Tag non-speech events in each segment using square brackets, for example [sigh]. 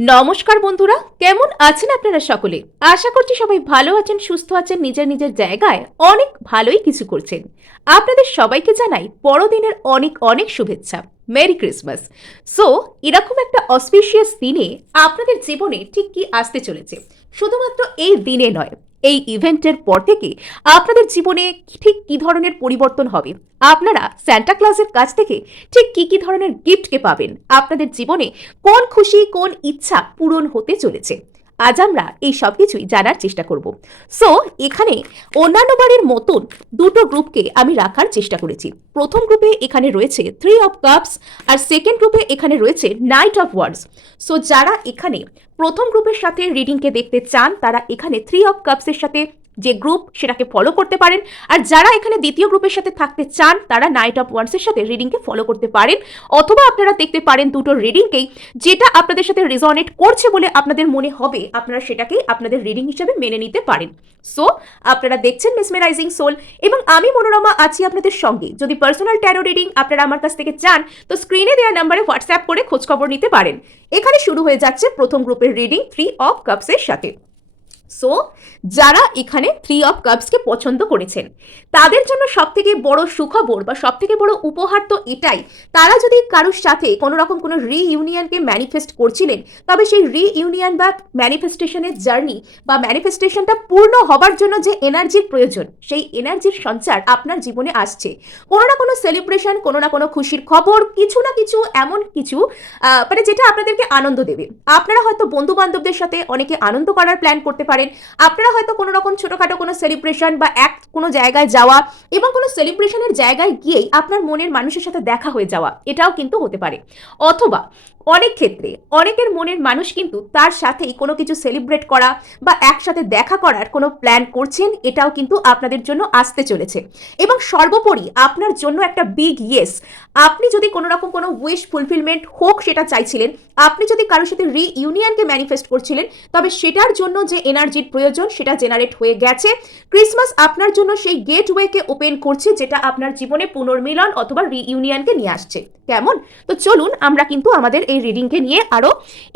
নমস্কার বন্ধুরা, কেমন আছেন আপনারা সকলে? আশা করছি সবাই ভালো আছেন, সুস্থ আছেন, নিজের নিজের জায়গায় অনেক ভালোই কিছু করছেন। আপনাদের সবাইকে জানাই বড়দিনের অনেক অনেক শুভেচ্ছা। Merry Christmas. সো, এরকম একটা অসপিশিয়াস দিনে আপনাদের জীবনে ঠিক কি আসতে চলেছে? শুধুমাত্র এই দিনে নয় এই ইভেন্টের পর থেকে আপনাদের জীবনে ঠিক কি ধরনের পরিবর্তন হবে? আপনারা স্যান্টা ক্লাসের কাছ থেকে ঠিক কি কি ধরনের গিফটকে পাবেন? আপনাদের জীবনে কোন খুশি, কোন ইচ্ছা পূরণ হতে চলেছে? আজ আমরা এই সব কিছুই জানার চেষ্টা করব। সো এখানে অন্যান্য বারের মতন দুটো গ্রুপকে আমি রাখার চেষ্টা করেছি। প্রথম গ্রুপে এখানে রয়েছে থ্রি অফ কাপস আর সেকেন্ড গ্রুপে এখানে রয়েছে নাইট অফ ওয়ার্ডস সো যারা এখানে প্রথম গ্রুপের সাথে রিডিংকে দেখতে চান, তারা এখানে থ্রি অফ কাপসের সাথে যে গ্রুপ সেটাকে ফলো করতে পারেন। আর যারা এখানে দ্বিতীয় গ্রুপের সাথে থাকতে চান, তারা নাইট অফ ওয়ান্সের সাথে রিডিংকে ফলো করতে পারেন। অথবা আপনারা দেখতে পারেন দুটো রিডিংকেই যেটা আপনাদের সাথে রেজনেট করছে বলে আপনাদের মনে হবে, আপনারা সেটাকেই আপনাদের রিডিং হিসাবে মেনে নিতে পারেন। সো আপনারা দেখছেন মিসমেরাইজিং সোল এবং আমি মনোরমা আছি আপনাদের সঙ্গে। যদি পার্সোনাল ট্যারো রিডিং আপনারা আমার কাছ থেকে চান, তো স্ক্রিনে দেওয়া নাম্বারে হোয়াটসঅ্যাপ করে খোঁজখবর নিতে পারেন। এখানে শুরু হয়ে যাচ্ছে প্রথম গ্রুপের রিডিং থ্রি অফ কাপসের সাথে। সো যারা এখানে থ্রি অফ কাপসকে পছন্দ করেছেন, তাদের জন্য সব থেকে বড় সুখবর বা সব থেকে বড় উপহার তো এটাই, তারা যদি কারোর সাথে কোনো রকম কোনো রিইউনিয়নকে ম্যানিফেস্ট করছিলেন, তবে সেই রিইউনিয়ন বা ম্যানিফেস্টেশনের জার্নি বা ম্যানিফেস্টেশনটা পূর্ণ হবার জন্য যে এনার্জির প্রয়োজন, সেই এনার্জির সঞ্চার আপনার জীবনে আসছে। কোনো না কোনো সেলিব্রেশন কোনো না কোনো খুশির খবর, কিছু না কিছু, এমন কিছু মানে যেটা আপনাদেরকে আনন্দ দেবে। আপনারা হয়তো বন্ধু বান্ধবদের সাথে অনেকে আনন্দ করার প্ল্যান করতে পারেন আপনারা হয়তো কোনো রকম ছোটোখাটো কোনো সেলিব্রেশন বা এক কোনো জায়গায় যাওয়া এবং কোনো সেলিব্রেশনের জায়গায় গিয়েই আপনার মনের মানুষের সাথে দেখা হয়ে যাওয়া, এটাও কিন্তু হতে পারে। অথবা অনেক ক্ষেত্রে অনেকের মনের মানুষ কিন্তু তার সাথেই কোনো কিছু সেলিব্রেট করা বা একসাথে দেখা করার কোনো প্ল্যান করছেন, এটাও কিন্তু আপনাদের জন্য আসতে চলেছে। এবং সর্বোপরি আপনার জন্য একটা বিগ ইয়েস আপনি যদি কোনো রকম কোনো উইশ ফুলফিলমেন্ট হোক সেটা চাইছিলেন, আপনি যদি কারোর সাথে রিইউনিয়নকে ম্যানিফেস্ট করছিলেন, তবে সেটার জন্য যে এনার্জির প্রয়োজন, সেটা জেনারেট হয়ে গেছে। ক্রিসমাস আপনার জন্য সেই গেটওয়েকে ওপেন করছে, যেটা আপনার জীবনে পুনর্মিলন অথবা রিইউনিয়নকে নিয়ে আসছে। কেমন? তো চলুন, আমরা কিন্তু আমাদের এই রিডিংকে নিয়ে আরও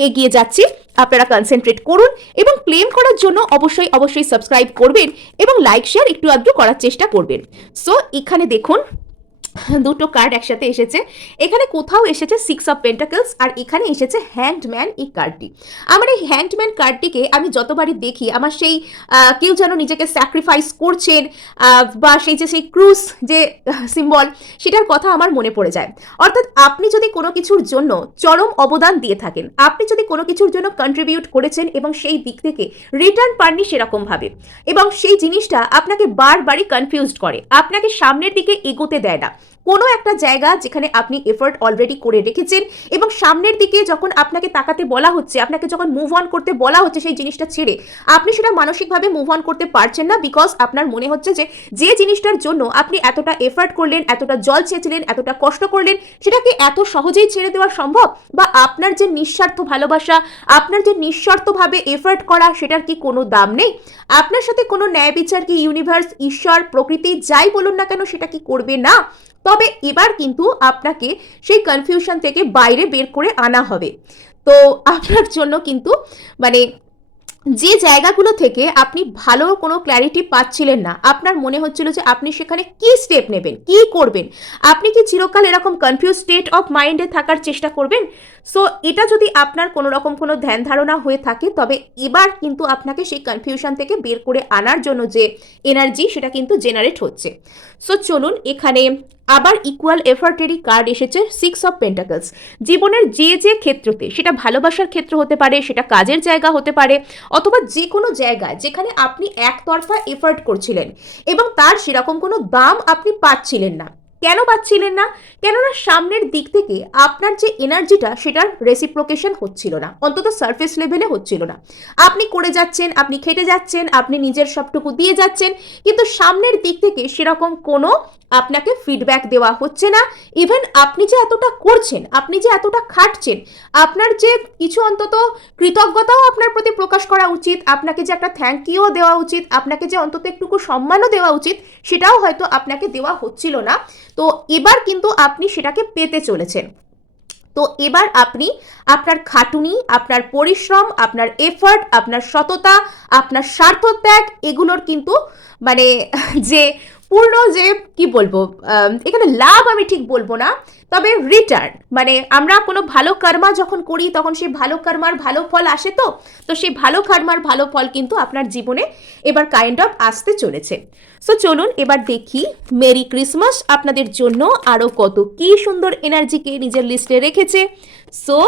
এগিয়ে যাচ্ছি। আপনারা কনসেন্ট্রেট করুন এবং ক্লেম করার জন্য অবশ্যই অবশ্যই সাবস্ক্রাইব করবেন এবং লাইক শেয়ার একটু আধটু করার চেষ্টা করবেন। সো এখানে দেখুন [laughs] দুটো কার্ড একসাথে এসেছে। এখানে কোথাও এসেছে সিক্স অফ পেন্টাকলস আর এখানে এসেছে হ্যান্ডম্যান এই কার্ডটি আমার এই হ্যান্ডম্যান কার্ডটিকে আমি যতবারই দেখি, আমার সেই কেউ যেন নিজেকে স্যাক্রিফাইস করছেন বা সেই যে, সেই ক্রুজ যে [laughs] সিম্বল সেটার কথা আমার মনে পড়ে যায়। অর্থাৎ আপনি যদি কোনো কিছুর জন্য চরম অবদান দিয়ে থাকেন, আপনি যদি কোনো কিছুর জন্য কন্ট্রিবিউট করেছেন এবং সেই দিক থেকে রিটার্ন পাননি সেরকমভাবে, এবং সেই জিনিসটা আপনাকে বারবারই কনফিউজড করে, আপনাকে সামনের দিকে এগোতে দেয় না কোনো একটা জায়গা যেখানে আপনি এফোর্ট অলরেডি করে রেখেছেন এবং সামনের দিকে যখন আপনাকে তাকাতে বলা হচ্ছে, আপনাকে যখন মুভ অন করতে বলা হচ্ছে সেই জিনিসটা ছেড়ে, আপনি সেটা মানসিকভাবে মুভ অন করতে পারছেন না বিকজ আপনার মনে হচ্ছে যে যে জিনিসটার জন্য আপনি এতটা এফোর্ট করলেন, এতটা জল চেয়েছিলেন এতটা কষ্ট করলেন, সেটাকে এত সহজেই ছেড়ে দেওয়া সম্ভব? বা আপনার যে নিঃস্বার্থ ভালোবাসা, আপনার যে নিঃস্বার্থভাবে এফোর্ট করা, সেটার কি কোনো দাম নেই? আপনার সাথে কোনো ন্যায় বিচার কি ইউনিভার্স ঈশ্বর, প্রকৃতি যাই বলুন না কেন সেটা কি করবে না? তবে এবার কিন্তু আপনাকে সেই কনফিউশন থেকে বাইরে বের করে আনা হবে। তো আপনার জন্য কিন্তু মানে যে জায়গাগুলো থেকে আপনি ভালো কোনো ক্ল্যারিটি পাচ্ছিলেন না, আপনার মনে হচ্ছিল যে আপনি সেখানে কি স্টেপ নেবেন, কি করবেন? আপনি কি চিরকাল এরকম কনফিউজ স্টেট অফ মাইন্ডে থাকার চেষ্টা করবেন? সো এটা যদি আপনার কোনো রকম কোনো ধ্যান ধারণা হয়ে থাকে, তবে এবার কিন্তু আপনাকে সেই কনফিউশন থেকে বের করে আনার জন্য যে এনার্জি সেটা কিন্তু জেনারেট হচ্ছে। সো চলুন এখানে আবার ইকুয়াল এফার্টেরই কার্ড এসেছে সিক্স অফ পেন্টাকলস জীবনের যে যে ক্ষেত্রতে, সেটা ভালোবাসার ক্ষেত্র হতে পারে, সেটা কাজের জায়গা হতে পারে, অথবা যে কোনো জায়গায় যেখানে আপনি একতরফা এফার্ট করছিলেন, এবং তার সেরকম কোনো দাম আপনি পাচ্ছিলেন না। কেন পাচ্ছিলেন না? কেননা সামনের দিক থেকে আপনার যে এনার্জিটা, সেটার রেসিপ্রোকেশন হচ্ছিল না। অন্তত সারফেস লেভেলে হচ্ছিল না। আপনি করে যাচ্ছেন, আপনি খেটে যাচ্ছেন, আপনি নিজের সবটুকু দিয়ে যাচ্ছেন, কিন্তু সামনের দিক থেকে সেরকম কোনো আপনাকে ফিডব্যাক দেওয়া হচ্ছে না। ইভেন আপনি যে এতটা করছেন, আপনি যে এতটা খাটছেন, আপনার যে কিছু অন্তত কৃতজ্ঞতাও আপনার প্রতি প্রকাশ করা উচিত, আপনাকে যে একটা থ্যাংক ইউও দেওয়া উচিত, আপনাকে যে অন্তত একটুকু সম্মানও দেওয়া উচিত, সেটাও হয়তো আপনাকে দেওয়া হচ্ছিল না। তো এবার কিন্তু আপনি সেটাকে পেতে চলেছেন। তো এবার আপনি আপনার খাটুনি, আপনার পরিশ্রম, আপনার এফার্ট আপনার সততা, আপনার স্বার্থত্যাগ এগুলোর কিন্তু মানে যে পূর্ণ যে, কি বলব এখানে লাভ আমি ঠিক বলব না, তবে রিটার্ন মানে আমরা কোনো ভালো কর্মা যখন করি, তখন সেই ভালো কর্মার ভালো ফল আসে তো? তো সেই ভালো কর্মার ভালো ফল কিন্তু আপনার জীবনে এবার কাইন্ড অফ আসতে চলেছে। সো চলুন এবার দেখি মেরি ক্রিসমাস আপনাদের জন্য আরও কত, কি সুন্দর এনার্জিকে নিজের লিস্টে রেখেছে। সো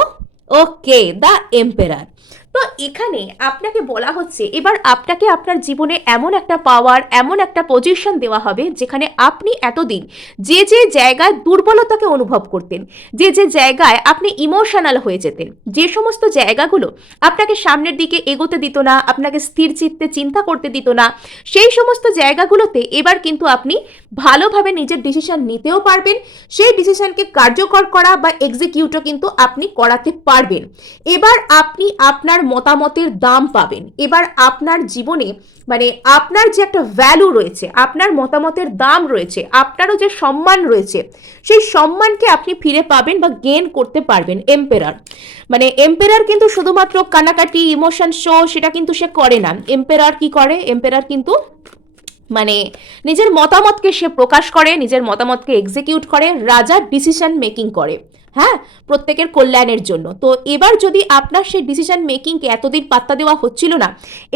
ওকে দ্য এম্পেরার তো এখানে আপনাকে বলা হচ্ছে, এবার আপনাকে আপনার জীবনে এমন একটা পাওয়ার এমন একটা পজিশন দেওয়া হবে যেখানে আপনি এতদিন যে যে জায়গায় দুর্বলতাকে অনুভব করতেন, যে যে জায়গায় আপনি ইমোশনাল হয়ে যেতেন, যে সমস্ত জায়গাগুলো আপনাকে সামনের দিকে এগোতে দিত না, আপনাকে স্থির চিত্তে চিন্তা করতে দিত না, সেই সমস্ত জায়গাগুলোতে এবার কিন্তু আপনি ভালোভাবে নিজের ডিসিশন নিতেও পারবেন, সেই ডিসিশনকে কার্যকর করা বা এক্সিকিউটও কিন্তু আপনি করাতে পারবেন। এবার আপনি আপনার মতামতের দাম পাবেন। এবার আপনার জীবনে মানে আপনার যে একটা ভ্যালু রয়েছে, আপনার মতামতের দাম রয়েছে, আপনারও যে সম্মান রয়েছে, সেই সম্মানকে আপনি ফিরে পাবেন বা গেন করতে পারবেন এম্পেরার মানে এম্পেরার কিন্তু শুধুমাত্র কানাকাটি ইমোশন শো সেটা কিন্তু সে করে না। এম্পেরার কি করে? এম্পেরার কিন্তু মানে নিজের মতামতকে সে প্রকাশ করে, নিজের মতামতকে এক্সিকিউট করে, রাজার ডিসিশন মেকিং করে হ্যাঁ? প্রত্যেকের কল্যাণের জন্য। তো এবার যদি আপনার সেই ডিসিশন মেকিংকে এতদিন পাত্তা দেওয়া হচ্ছিল না,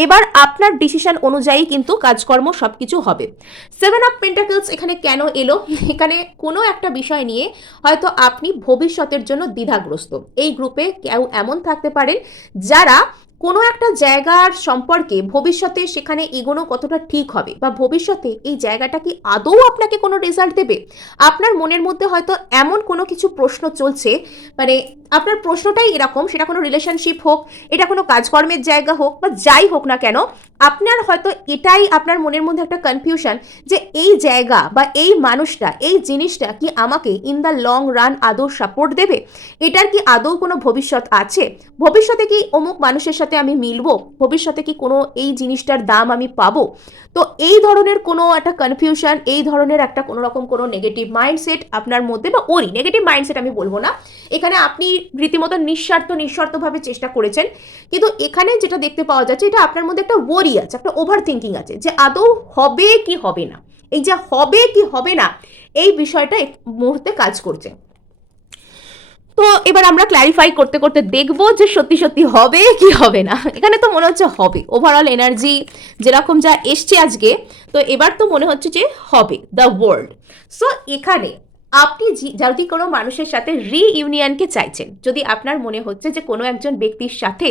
এবার আপনার ডিসিশন অনুযায়ী কিন্তু কাজকর্ম সব কিছু হবে। সেভেন অফ পেন্টাকলস এখানে কেন এলো? এখানে কোনো একটা বিষয় নিয়ে হয়তো আপনি ভবিষ্যতের জন্য দ্বিধাগ্রস্ত। এই গ্রুপে কেউ এমন থাকতে পারেন যারা কোনো একটা জায়গার সম্পর্কে ভবিষ্যতে সেখানে এগোনো কতটা ঠিক হবে বা ভবিষ্যতে এই জায়গাটা কি আদৌ আপনাকে কোনো রেজাল্ট দেবে? আপনার মনের মধ্যে হয়তো এমন কোনো কিছু প্রশ্ন চলছে মানে আপনার প্রশ্নটাই এরকম, সেটা কোনো রিলেশনশিপ হোক, এটা কোনো কাজকর্মের জায়গা হোক বা যাই হোক না কেন, আপনার হয়তো এটাই আপনার মনের মধ্যে একটা কনফিউশন যে এই জায়গা বা এই মানুষটা, এই জিনিসটা কি আমাকে ইন দ্য লং রান আদৌ সাপোর্ট দেবে? এটার কি আদৌ কোনো ভবিষ্যৎ আছে? ভবিষ্যতে কি অমুক মানুষের সাথে আমি মিলবো? ভবিষ্যতে কি কোনো এই জিনিসটার দাম আমি পাবো? তো এই ধরনের কোনো একটা কনফিউশন এই ধরনের একটা কোনো রকম কোনো নেগেটিভ মাইন্ডসেট আপনার মধ্যে বা ওরই নেগেটিভ মাইন্ডসেট আমি বলব না। এখানে আপনি রীতিমতো নিঃস্বার্থ নিঃস্বার্থভাবে চেষ্টা করেছেন। কিন্তু এখানে যেটা দেখতে পাওয়া যাচ্ছে, এটা আপনার মধ্যে একটা ওয়ারি আছে, একটা ওভার থিঙ্কিং আছে যে আদৌ হবে কি হবে না? এই যে হবে কি হবে না, এই বিষয়টা মুহূর্তে কাজ করছে। তো এবার আমরা ক্ল্যারিফাই করতে করতে দেখব যে সত্যি সত্যি হবে কি হবে না। এখানে তো মনে হচ্ছে হবে। ওভারঅল এনার্জি যেরকম যা এসছে আজকে, তো এবার তো মনে হচ্ছে যে হবে দ্য ওয়ার্ল্ড সো এখানে আপনি যদি কোনো মানুষের সাথে রিইউনিয়নকে চাইছেন, যদি আপনার মনে হচ্ছে যে কোনো একজন ব্যক্তির সাথে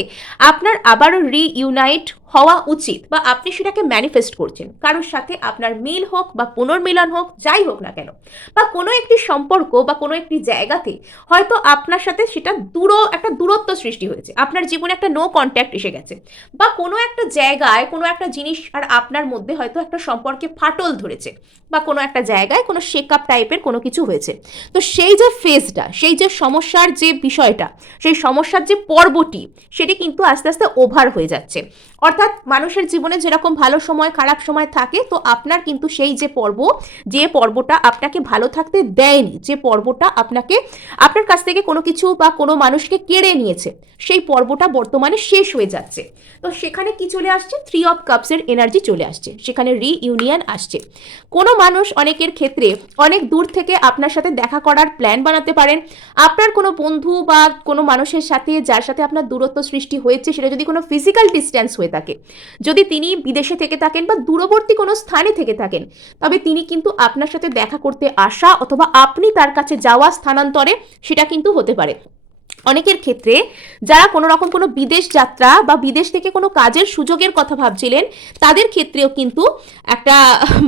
আপনার আবারও রিইউনাইট হওয়া উচিত বা আপনি সেটাকে ম্যানিফেস্ট করছেন। কারোর সাথে আপনার মিল হোক বা পুনর্মিলন হোক, যাই হোক না কেন। বা কোনো একটি সম্পর্ক বা কোনো একটি জায়গাতে হয়তো আপনার সাথে সেটা দূর, একটা দূরত্ব সৃষ্টি হয়েছে। আপনার জীবনে একটা নো কন্ট্যাক্ট এসে গেছে। বা কোনো একটা জায়গায় কোনো একটা জিনিস আর আপনার মধ্যে হয়তো একটা সম্পর্কে ফাটল ধরেছে। বা কোনো একটা জায়গায় কোনো শেক আপ টাইপের কোনো কিছু হয়েছে। তো সেই যে ফেজটা সেই যে সমস্যার যে বিষয়টা, সেই সমস্যার যে পর্বটি, সেটি কিন্তু আস্তে আস্তে ওভার হয়ে যাচ্ছে। অর্থাৎ মানুষের জীবনে যেরকম ভালো সময়, খারাপ সময় থাকে, তো আপনার কিন্তু সেই যে পর্ব, যে পর্বটা আপনাকে ভালো থাকতে দেয়নি, যে পর্বটা আপনাকে, আপনার কাছ থেকে কোনো কিছু বা কোনো মানুষকে কেড়ে নিয়েছে, সেই পর্বটা বর্তমানে শেষ হয়ে যাচ্ছে। তো সেখানে কি চলে আসছে? থ্রি অফ কাপসের এনার্জি চলে আসছে, সেখানে রিইউনিয়ন আসছে। কোনো মানুষ অনেকের ক্ষেত্রে অনেক দূর থেকে আপনার সাথে দেখা করার প্ল্যান বানাতে পারেন। আপনার কোনো বন্ধু বা কোনো মানুষের সাথে, যার সাথে আপনার দূরত্ব সৃষ্টি হয়েছে, সেটা যদি কোনো ফিজিক্যাল ডিস্ট্যান্স হয়ে থাকে যদি তিনি বিদেশে থেকে থাকেন বা দূরবর্তী কোনো স্থানে থেকে থাকেন, তবে তিনি কিন্তু আপনার সাথে দেখা করতে আসা অথবা আপনি তার কাছে যাওয়া স্থানান্তরে সেটা কিন্তু হতে পারে। অনেকের ক্ষেত্রে যারা কোনো রকম কোনো বিদেশ যাত্রা বা বিদেশ থেকে কোনো কাজের সুযোগের কথা ভাবছিলেন, তাদের ক্ষেত্রেও কিন্তু একটা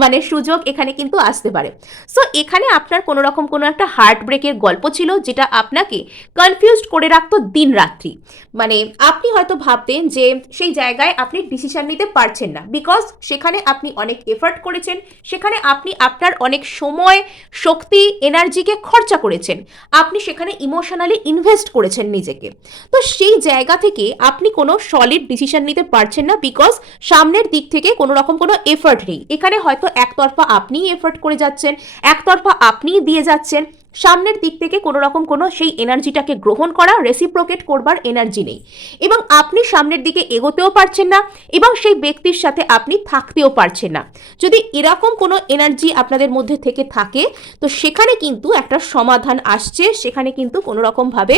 মানে সুযোগ এখানে কিন্তু আসতে পারে। সো এখানে আপনার কোনো রকম কোনো একটা হার্ট ব্রেকের গল্প ছিল যেটা আপনাকে কনফিউজড করে রাখতো দিন রাত্রি। মানে আপনি হয়তো ভাবতেন যে সেই জায়গায় আপনি ডিসিশন নিতে পারছেন না বিকজ সেখানে আপনি অনেক এফার্ট করেছেন, সেখানে আপনি আপনার অনেক সময়, শক্তি এনার্জিকে খরচা করেছেন। আপনি সেখানে ইমোশনালি ইনভেস্ট করেছেন। নিজেকে। তো সেই জায়গা থেকে আপনি কোনো সলিড ডিসিশন নিতে পারছেন না বিকজ সামনের দিক থেকে কোনো রকম কোনো এফার্ট নেই। এখানে হয়তো একতরফা আপনিই এফার্ট করে যাচ্ছেন, একতরফা আপনিই দিয়ে যাচ্ছেন। সামনের দিক থেকে কোনো রকম কোনো সেই এনার্জিটাকে গ্রহণ করা রেসিপ্রোকেট করবার এনার্জি নেই। এবং আপনি সামনের দিকে এগোতেও পারছেন না এবং সেই ব্যক্তির সাথে আপনি থাকতেও পারছেন না। যদি এরকম কোনো এনার্জি আপনাদের মধ্যে থেকে থাকে, তো সেখানে কিন্তু একটা সমাধান আসছে। সেখানে কিন্তু কোনো রকমভাবে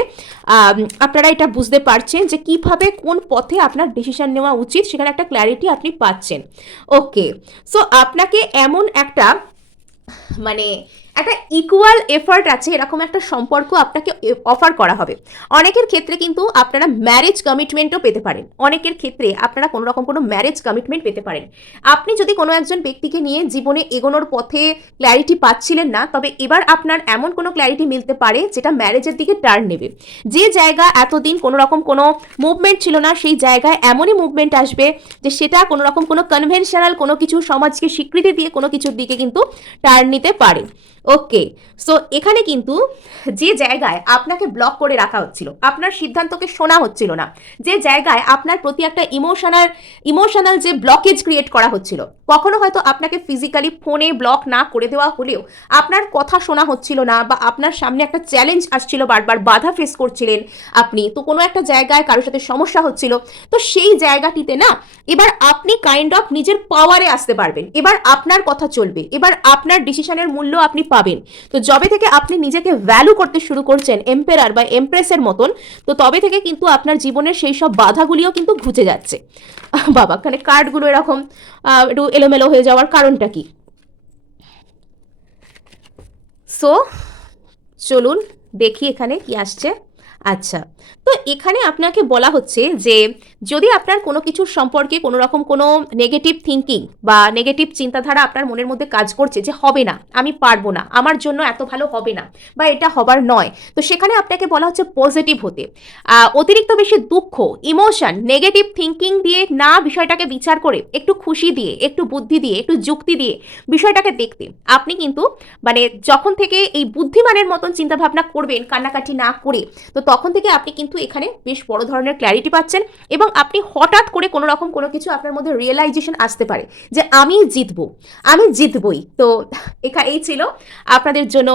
আপনারা এটা বুঝতে পারছেন যে কীভাবে কোন পথে আপনার ডিসিশন নেওয়া উচিত, সেখানে একটা ক্ল্যারিটি আপনি পাচ্ছেন। ওকে সো আপনাকে এমন একটা মানে একটা ইকুয়াল এফার্ট আছে, এরকম একটা সম্পর্ক আপনাকে অফার করা হবে। অনেকের ক্ষেত্রে কিন্তু আপনারা ম্যারেজ কমিটমেন্টও পেতে পারেন। অনেকের ক্ষেত্রে আপনারা কোনো রকম কোনো ম্যারেজ কমিটমেন্ট পেতে পারেন। আপনি যদি কোনো একজন ব্যক্তিকে নিয়ে জীবনে এগোনোর পথে ক্ল্যারিটি পাচ্ছিলেন না, তবে এবার আপনার এমন কোনো ক্ল্যারিটি মিলতে পারে, যেটা ম্যারেজের দিকে টার্ন নেবে। যে জায়গা এতদিন কোনো রকম কোনো মুভমেন্ট ছিল না, সেই জায়গায় এমনই মুভমেন্ট আসবে যে সেটা কোনো রকম কোনো কনভেনশনাল কোনো কিছু সমাজকে স্বীকৃতি দিয়ে কোনো কিছুর দিকে কিন্তু টার্ন নিতে পারে। ওকে সো এখানে কিন্তু যে জায়গায় আপনাকে ব্লক করে রাখা হচ্ছিল, আপনার সিদ্ধান্তকে শোনা হচ্ছিল না, যে জায়গায় আপনার প্রতি একটা ইমোশনাল ইমোশনাল যে ব্লকেজ ক্রিয়েট করা হচ্ছিল, কখনো হয়তো আপনাকে ফিজিক্যালি ফোনে ব্লক না করে দেওয়া হলেও আপনার কথা শোনা হচ্ছিল না বা আপনার সামনে একটা চ্যালেঞ্জ আসছিল, বারবার বাধা ফেস করছিলেন আপনি, তো কোনো একটা জায়গায় কারোর সাথে সমস্যা হচ্ছিল, তো সেই জায়গাটিতে না, এবার আপনি কাইন্ড অফ নিজের পাওয়ারে আসতে পারবেন, এবার আপনার কথা চলবে, এবার আপনার ডিসিশনের মূল্য আপনি পাবেন। তো যবে থেকে আপনি নিজেকে ভ্যালু করতে শুরু করছেন এম্পেরার বা এমপ্রেসের মতন, তো তবে থেকে কিন্তু আপনার জীবনের সেই সব বাধাগুলিও কিন্তু ঘুচে যাচ্ছে। [laughs] বাবা এখানে কার্ডগুলো এরকম একটু এলোমেলো হয়ে যাওয়ার কারণটা কি? সো চলুন দেখি এখানে কি আসছে। আচ্ছা তো এখানে আপনাকে বলা হচ্ছে যে যদি আপনার কোনো কিছুর সম্পর্কে কোনো রকম কোনো নেগেটিভ থিঙ্কিং বা নেগেটিভ চিন্তাধারা আপনার মনের মধ্যে কাজ করছে যে হবে না, আমি পারব না, আমার জন্য এত ভালো হবে না বা এটা হবার নয়, তো সেখানে আপনাকে বলা হচ্ছে পজিটিভ হতে। অতিরিক্ত বেশি দুঃখ ইমোশন নেগেটিভ থিঙ্কিং দিয়ে না বিষয়টাকে বিচার করে, একটু খুশি দিয়ে, একটু বুদ্ধি দিয়ে, একটু যুক্তি দিয়ে বিষয়টাকে দেখতে। আপনি কিন্তু মানে যখন থেকে এই বুদ্ধিমানের মতন চিন্তাভাবনা করবেন, কান্নাকাটি না করে, তো তখন থেকে আপনি কিন্তু এখানে বেশ বড় ধরনের ক্ল্যারিটি পাচ্ছেন এবং আপনি হঠাৎ করে কোনো রকম কোনো কিছু আপনার মধ্যে রিয়েলাইজেশন আসতে পারে যে আমি জিতবো, আমি জিতবই। তো এখা এই ছিল আপনাদের জন্য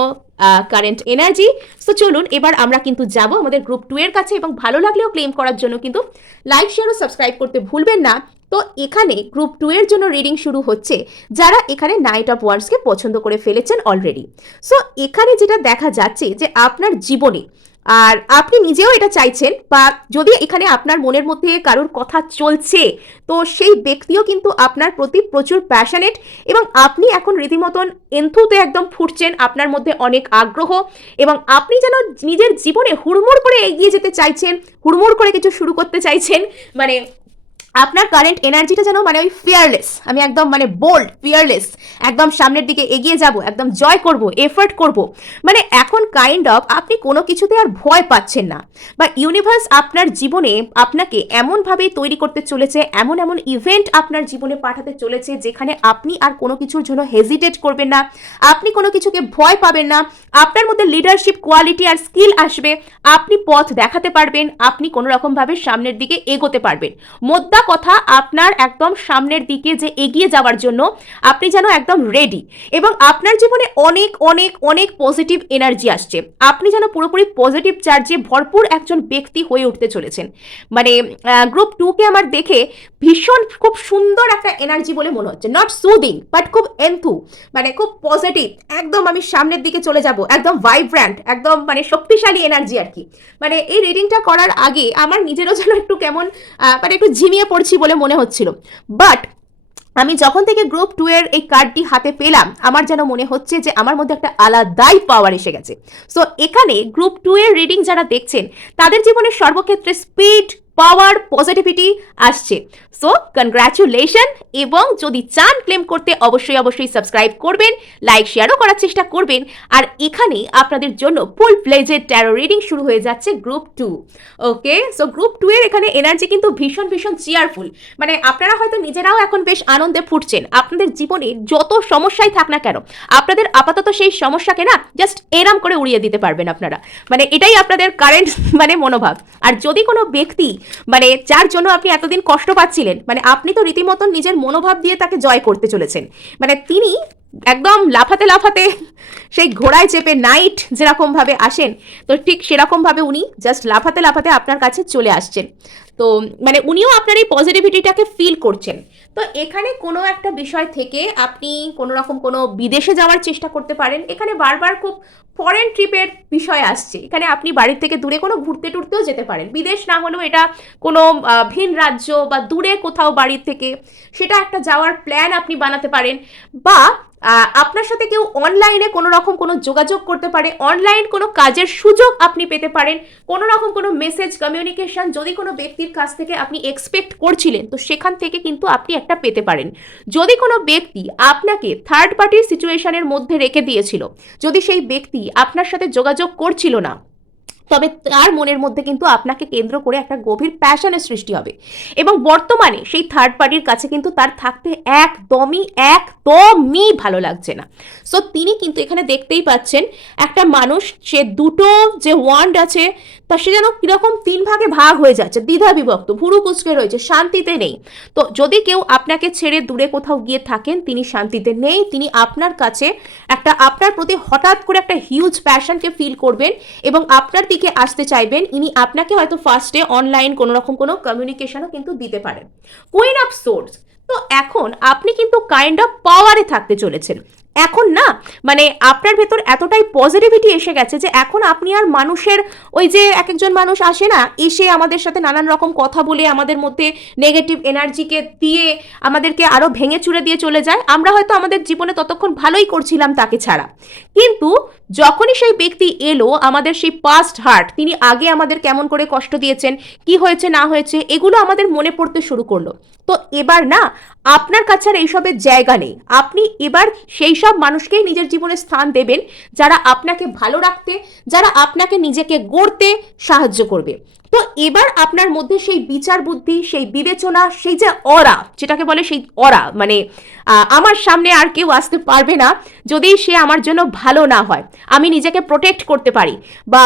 কারেন্ট এনার্জি তো চলুন এবার আমরা কিন্তু যাব আমাদের গ্রুপ টু এর কাছে এবং ভালো লাগলেও ক্লেম করার জন্য কিন্তু লাইক শেয়ার ও সাবস্ক্রাইব করতে ভুলবেন না। তো এখানে গ্রুপ টু এর জন্য রিডিং শুরু হচ্ছে, যারা এখানে নাইট অফ ওয়ার্ডসকে পছন্দ করে ফেলেছেন অলরেডি সো এখানে যেটা দেখা যাচ্ছে যে আপনার জীবনে আর আপনি নিজেও এটা চাইছেন বা যদি এখানে আপনার মনের মধ্যে কারোর কথা চলছে, তো সেই ব্যক্তিও কিন্তু আপনার প্রতি প্রচুর প্যাশনেট এবং আপনি এখন রীতিমতন এন্থুতে একদম ফুটছেন, আপনার মধ্যে অনেক আগ্রহ এবং আপনি যেন নিজের জীবনে হুড়মুড় করে এগিয়ে যেতে চাইছেন, হুড়মুড় করে কিছু শুরু করতে চাইছেন মানে আপনার কারেন্ট এনার্জিটা যেন মানে ওই ফিয়ারলেস আমি একদম মানে বোল্ড ফিয়ারলেস একদম সামনের দিকে এগিয়ে যাব, একদম জয় করব এফর্ট করব। মানে এখন কাইন্ড অফ আপনি কোনো কিছুতে আর ভয় পাচ্ছেন না। বা ইউনিভার্স আপনার জীবনে আপনাকে এমনভাবেই তৈরি করতে চলেছে, এমন এমন ইভেন্ট আপনার জীবনে পাঠাতে চলেছে, যেখানে আপনি আর কোনো কিছুর জন্য হেজিটেট করবেন না, আপনি কোনো কিছুকে ভয় পাবেন না, আপনার মধ্যে লিডারশিপ কোয়ালিটি আর স্কিল আসবে, আপনি পথ দেখাতে পারবেন, আপনি কোনো রকমভাবে সামনের দিকে এগোতে পারবেন। মোদ্দা কথা আপনার একদম সামনের দিকে যে এগিয়ে যাওয়ার জন্য আপনি যেন একদম রেডি এবং আপনার জীবনে অনেক অনেক অনেক পজিটিভ এনার্জি আসছে। আপনি যেন পুরোপুরি পজিটিভ চার্জে ভরপুর একজন ব্যক্তি হয়ে উঠতে চলেছেন। মানে গ্রুপ টুকে আমার দেখে ভীষণ খুব সুন্দর একটা এনার্জি বলে মনে হচ্ছে। নট সুদিং বাট খুব এন্থু মানে খুব পজিটিভ একদম আমি সামনের দিকে চলে যাব, একদম ভাইব্র্যান্ট একদম মানে শক্তিশালী এনার্জি আর কি। মানে এই রিডিংটা করার আগে আমার নিজেরও যেন একটু কেমন মানে একটু ঝিমিয়ে পড়ছি বলে মনে হচ্ছিল। বাট আমি যখন থেকে গ্রুপ টু এর এই কার্ডটি হাতে পেলাম, আমার যেন মনে হচ্ছে যে আমার মধ্যে একটা আলাদাই পাওয়ার এসে গেছে। সো এখানে গ্রুপ টু এর রিডিং যারা দেখছেন, তাদের জীবনের সর্বক্ষেত্রে স্পিড পাওয়ার পজিটিভিটি আসছে। সো কনগ্রাচুলেশন এবং যদি চান ক্লেম করতে, অবশ্যই অবশ্যই সাবস্ক্রাইব করবেন লাইক শেয়ারও করার চেষ্টা করবেন। আর এখানে আপনাদের জন্য ফুল প্লেজের ট্যারো রিডিং শুরু হয়ে যাচ্ছে group two okay so group two এর এখানে এনার্জি কিন্তু ভীষণ ভীষণ চেয়ারফুল মানে আপনারা হয়তো নিজেরাও এখন বেশ আনন্দে ফুটছেন। আপনাদের জীবনে যত সমস্যাই থাক না কেন, আপনাদের আপাতত সেই সমস্যাকে না জাস্ট এরাম করে উড়িয়ে দিতে পারবেন আপনারা। মানে এটাই আপনাদের কারেন্ট [laughs] মানে মনোভাব। আর যদি কোনো ব্যক্তি মানে যার জন্য আপনি এতদিন কষ্ট পাচ্ছিলেন মানে আপনি তো রীতিমতো নিজের মনোভাব দিয়ে তাকে জয় করতে চলেছেন। মানে তিনি একদম লাফাতে লাফাতে সেই ঘোড়ায় চেপে নাইট যেরকমভাবে আসেন, তো ঠিক সেরকমভাবে উনি জাস্ট লাফাতে লাফাতে আপনার কাছে চলে আসছেন। তো মানে উনিও আপনার এই পজিটিভিটিটাকে ফিল করছেন। তো এখানে কোনো একটা বিষয় থেকে আপনি কোনো রকম কোনো বিদেশে যাওয়ার চেষ্টা করতে পারেন। এখানে বারবার খুব ফরেন ট্রিপের বিষয় আসছে। এখানে আপনি বাড়ির থেকে দূরে কোনো ঘুরতে টুরতেও যেতে পারেন। বিদেশ না হলেও এটা কোনো ভিন রাজ্য বা দূরে কোথাও বাড়ির থেকে সেটা একটা যাওয়ার প্ল্যান আপনি বানাতে পারেন। বা আপনার সাথে কেউ অনলাইনে কোনো রকম কোনো যোগাযোগ করতে পারে অনলাইন কোনো কাজের সুযোগ আপনি পেতে পারেন, কোনো রকম কোনো মেসেজ কমিউনিকেশন যদি কোনো ব্যক্তির কাছ থেকে আপনি এক্সপেক্ট করছিলেন, তো সেখান থেকে কিন্তু আপনি একটা পেতে পারেন। যদি কোনো ব্যক্তি আপনাকে থার্ড পার্টির সিচুয়েশনের মধ্যে রেখে দিয়েছিল, যদি সেই ব্যক্তি আপনার সাথে যোগাযোগ করছিল না তবে তার মনের মধ্যে কিন্তু আপনাকে কেন্দ্র করে একটা গভীর প্যাশনের সৃষ্টি হবে। এবং বর্তমানে সেই থার্ড পার্টির কাছে কিন্তু তার থাকতে একদমই একদমই ভালো লাগছে না। সো তিনি কিন্তু এখানে দেখতেই পাচ্ছেন, একটা মানুষ, সে দুটো যে ওয়ান্ড আছে তা সে যেন কীরকম তিন ভাগে ভাগ হয়ে যাচ্ছে। দ্বিধা বিভক্ত, ভুরু কুচকে রয়েছে, শান্তিতে নেই। তো যদি কেউ আপনাকে ছেড়ে দূরে কোথাও গিয়ে থাকেন, তিনি শান্তিতে নেই, তিনি আপনার কাছে একটা, আপনার প্রতি হঠাৎ করে একটা হিউজ প্যাশনকে ফিল করবেন এবং আপনার দিকে আসতে চাইবেন, ইনি আপনাকে হয়তো ফার্স্টে অনলাইন কোনো রকম কোনো কমিউনিকেশনও কিন্তু দিতে পারেন। কুইন অফ সোর্স তো এখন আপনি কিন্তু কাইন্ড অফ পাওয়ারে থাকতে চলেছেন। এখন না মানে আপনার ভেতর এতটাই পজিটিভিটি এসে গেছে যে এখন আপনি আর মানুষের ওই যে এক একজন মানুষ আসে না, এসে আমাদের সাথে নানান রকম কথা বলে আমাদের মধ্যে নেগেটিভ এনার্জিকে দিয়ে আমাদেরকে আরও ভেঙে চুড়ে দিয়ে চলে যায়। আমরা হয়তো আমাদের জীবনে ততক্ষণ ভালোই করছিলাম তাকে ছাড়া। কিন্তু যখনই সেই ব্যক্তি এলো, আমাদের সেই পাস্ট হার্ট তিনি আগে আমাদের কেমন করে কষ্ট দিয়েছেন, কি হয়েছে, না হয়েছে, এগুলো আমাদের মনে পড়তে শুরু করল। তো এবার না, আপনার কাছে আর এইসবের জায়গা নেই। আপনি এবার সেই সব মানুষকেই নিজের জীবনে স্থান দেবেন, যারা আপনাকে ভালো রাখতে, যারা আপনাকে নিজেকে গড়তে সাহায্য করবে। তো এবার আপনার মধ্যে সেই বিচার বুদ্ধি, সেই বিবেচনা, সেই যে অরা, যেটাকে বলে সেই অরা মানে আমার সামনে আর কেউ আসতে পারবে না যদি সে আমার জন্য ভালো না হয়। আমি নিজেকে প্রোটেক্ট করতে পারি বা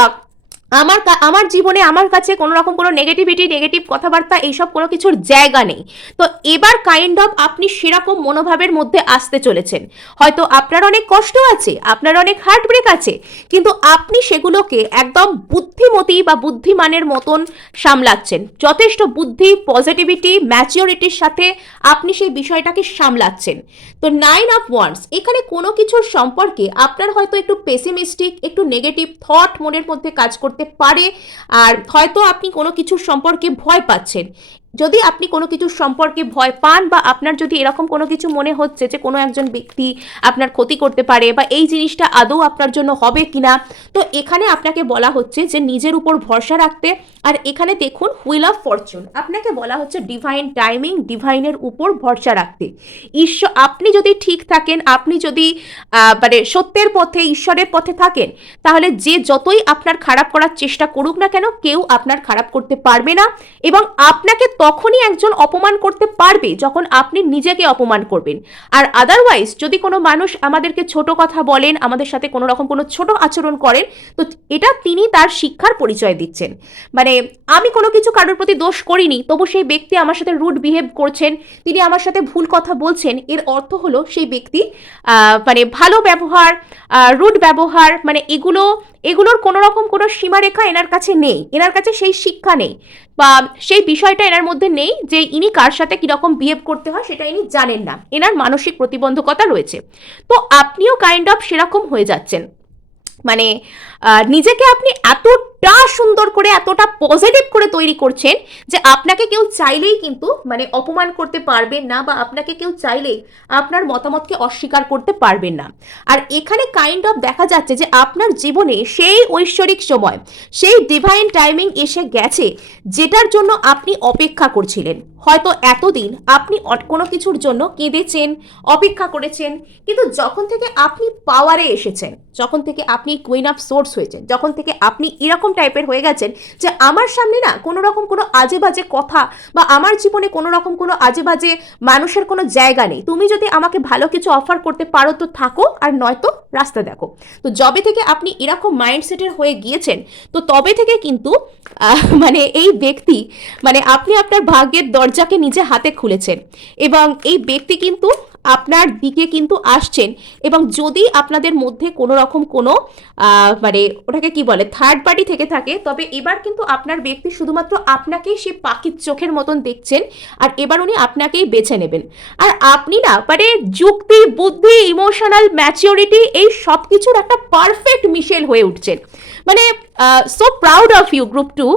আমার আমার জীবনে আমার কাছে কোনো রকম কোনো নেগেটিভিটি নেগেটিভ কথাবার্তা এইসব কোনো কিছুর জায়গা নেই। তো এবার কাইন্ড অফ আপনি সেরকম মনোভাবের মধ্যে আসতে চলেছেন। হয়তো আপনার অনেক কষ্ট আছে, আপনার অনেক হার্ট ব্রেক আছে, কিন্তু আপনি সেগুলোকে একদম বুদ্ধিমতী বা বুদ্ধিমানের মতন সামলাচ্ছেন। যথেষ্ট বুদ্ধি পজিটিভিটি ম্যাচিওরিটির সাথে আপনি সেই বিষয়টাকে সামলাচ্ছেন। তো নাইন অফ ওয়ান্স এখানে কোনো কিছুর সম্পর্কে আপনার হয়তো একটু পেসিমিস্টিক একটু নেগেটিভ থট মনের মধ্যে কাজ করতে পারে আর হয়তো আপনি কোনো কিছুর সম্পর্কে ভয় পাচ্ছেন। যদি আপনি কোনো কিছু সম্পর্কে ভয় পান বা আপনার যদি এরকম কোনো কিছু মনে হচ্ছে যে কোনো একজন ব্যক্তি আপনার ক্ষতি করতে পারে বা এই জিনিসটা আদৌ আপনার জন্য হবে কিনা, তো এখানে আপনাকে বলা হচ্ছে যে নিজের উপর ভরসা রাখতে আর এখানে দেখুন হুইল অফ ফরচুন। আপনাকে বলা হচ্ছে ডিভাইন টাইমিং, ডিভাইনের উপর ভরসা রাখতে। ঈশ্বর আপনি যদি ঠিক থাকেন, আপনি যদি মানে সত্যের পথে, ঈশ্বরের পথে থাকেন, তাহলে যে যতই আপনার খারাপ করার চেষ্টা করুক না কেন, কেউ আপনার খারাপ করতে পারবে না এবং আপনাকে তখনই একজন অপমান করতে পারবে যখন আপনি নিজেকে অপমান করবেন। আর আদারওয়াইজ যদি কোনো মানুষ আমাদেরকে ছোট কথা বলেন, আমাদের সাথে কোনো রকম কোনো ছোট আচরণ করেন, তো এটা তিনি তার শিক্ষার পরিচয় দিচ্ছেন। মানে আমি কোনো কিছু কারোর প্রতি দোষ করিনি, তবু সেই ব্যক্তি আমার সাথে রুড বিহেভ করছেন, তিনি আমার সাথে ভুল কথা বলছেন, এর অর্থ হলো সেই ব্যক্তি মানে ভালো ব্যবহার রুড ব্যবহার মানে এগুলো এগুলোর কোনো রকম কোনো সীমারেখা এনার কাছে নেই। এনার কাছে সেই শিক্ষা নেই। বা সেই বিষয়টা এনার মধ্যে নেই যে ইনি কার সাথে কীরকম বিহেভ করতে হয়, সেটা ইনি জানেন না। এনার মানসিক প্রতিবন্ধকতা রয়েছে। তো আপনিও কাইন্ড অফ সেরকম হয়ে যাচ্ছেন। মানে নিজেকে আপনি এতটা সুন্দর করে, এতটা পজিটিভ করে তৈরি করছেন যে আপনাকে কেউ চাইলেই কিন্তু মানে অপমান করতে পারবেন না বা আপনাকে কেউ চাইলেই আপনার মতামতকে অস্বীকার করতে পারবেন না। আর এখানে কাইন্ড অফ দেখা যাচ্ছে যে আপনার জীবনে সেই ঐশ্বরিক সময়, সেই ডিভাইন টাইমিং এসে গেছে যেটার জন্য আপনি অপেক্ষা করছিলেন। হয়তো এতদিন আপনি কোনো কিছুর জন্য কেঁদেছেন, অপেক্ষা করেছেন, কিন্তু যখন থেকে আপনি পাওয়ারে এসেছেন, যখন থেকে আপনি কুইন অফ সোর্স হয়েছেন, যখন থেকে আপনি এরকম টাইপের হয়ে গেছেন যে আমার সামনে না কোনো রকম কোনো আজে বাজে কথা বা আমার জীবনে কোনো রকম কোনো আজে বাজে মানুষের কোনো জায়গা নেই। তুমি যদি আমাকে ভালো কিছু অফার করতে পারো তো থাকো আর নয়তো রাস্তা দেখো। তো যবে থেকে আপনি এরকম মাইন্ডসেটের হয়ে গিয়েছেন, তো তবে থেকে কিন্তু মানে এই ব্যক্তি মানে আপনি আপনার ভাগ্যের দরজাকে নিজে হাতে খুলেছেন। এবং এই ব্যক্তি কিন্তু আপনার দিকে কিন্তু আসছেন এবং যদি আপনাদের মধ্যে কোনো রকম কোনো মানে ওটাকে কি বলে থার্ড পার্টি থেকে থাকে, তবে এবার কিন্তু আপনার ব্যক্তি শুধুমাত্র আপনাকেই সে পাখির চোখের মতন দেখছেন আর এবার উনি আপনাকেই বেছে নেবেন। আর আপনি না মানে যুক্তি, বুদ্ধি ইমোশনাল ম্যাচিওরিটি এই সব কিছুর একটা পারফেক্ট মিশেল হয়ে উঠছেন। মানে so proud of you group two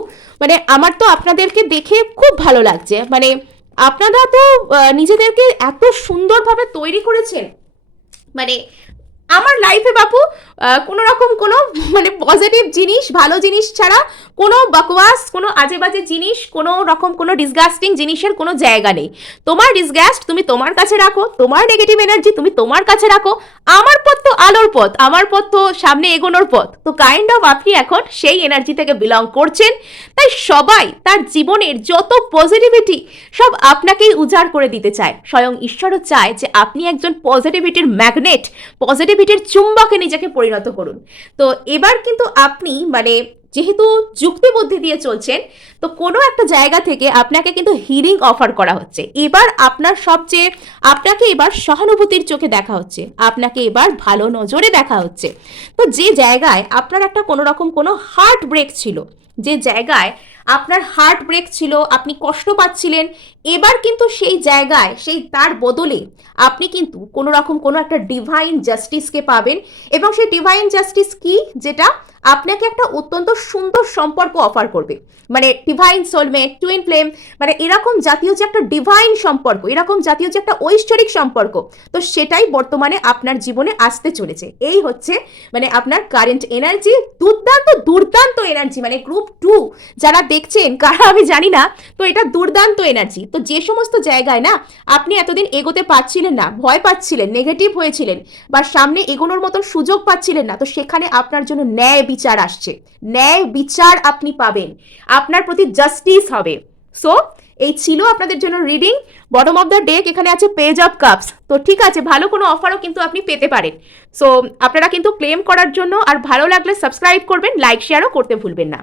মানে আমার তো আপনাদেরকে দেখে খুব ভালো লাগছে। মানে আপনারা তো নিজেদেরকে এত সুন্দরভাবে তৈরি করেছেন। মানে আমার লাইফে বাপু কোনো রকম কোনো মানে পজিটিভ জিনিস, ভালো জিনিস ছাড়া কোনো বকওয়াস কোনো আজে বাজে জিনিস, কোনো রকম কোনো ডিসগাস্টিং জিনিসের কোনো জায়গা নেই। তোমার ডিসগাস্ট তুমি তোমার কাছে রাখো, তোমার নেগেটিভ এনার্জি তুমি তোমার কাছে রাখো, আমার পথ তো আলোর পথ, আমার পথ তো সামনে এগোনোর পথ। তো কাইন্ড অফ আপনি এখন সেই এনার্জি থেকে বিলং করছেন। তাই সবাই তার জীবনের যত পজিটিভিটি সব আপনাকেই উজাড় করে দিতে চায়। স্বয়ং ঈশ্বরও চায় যে আপনি একজন পজিটিভিটির ম্যাগনেট পজিটিভিটির চুম্বকে নিজেকে পরিণত করুন। তো এবার কিন্তু আপনি মানে যেহেতু যুক্তি বুদ্ধি দিয়ে চলছেন, তো কোনো একটা জায়গা থেকে আপনাকে কিন্তু হিরিং অফার করা হচ্ছে। এবার আপনার সবচেয়ে, আপনাকে এবার সহানুভূতির চোখে দেখা হচ্ছে। আপনাকে এবার ভালো নজরে দেখা হচ্ছে। তো যে জায়গায় আপনার একটা কোনো রকম কোনো হার্ট ব্রেক ছিল, যে জায়গায় আপনার হার্ট ব্রেক ছিল, আপনি কষ্ট পাচ্ছিলেন, এবার কিন্তু সেই জায়গায়, সেই তার বদলে আপনি কিন্তু কোনো রকম কোনো একটা ডিভাইন জাস্টিসকে পাবেন এবং সেই ডিভাইন জাস্টিস কি? যেটা আপনাকে একটা অত্যন্ত সুন্দর সম্পর্ক অফার করবে। মানে ডিভাইন সোলমেট টুইন ফ্লেম মানে এরকম জাতীয় যে একটা ডিভাইন সম্পর্ক, এরকম জাতীয় যে একটা ঐশ্বরিক সম্পর্ক, তো সেটাই বর্তমানে আপনার জীবনে আসতে চলেছে। এই হচ্ছে মানে আপনার কারেন্ট এনার্জি দুর্দান্ত দুর্দান্ত এনার্জি মানে গ্রুপ টু যারা দেখছেন, কারা আমি জানি না, তো এটা দুর্দান্ত এনার্জি তো যে সমস্ত জায়গায় না, আপনি এতদিন এগোতে পারছিলেন না, ভয় পাচ্ছিলেন নেগেটিভ হয়েছিলেন, বা সামনে এগোনোর মতো সুযোগ পাচ্ছিলেন না, তো সেখানে আপনার জন্য ন্যায় বিচার আসছে। ন্যায় বিচার আপনি পাবেন। আপনার প্রতি জাস্টিস হবে। সো এই ছিল আপনাদের জন্য reading bottom of the deck এখানে আছে পেজ অফ কাপস তো ঠিক আছে, ভালো কোনো অফারও কিন্তু আপনি পেতে পারেন। সো আপনারা কিন্তু ক্লেম করার জন্য আর ভালো লাগলে সাবস্ক্রাইব করবেন লাইক শেয়ারও করতে ভুলবেন না।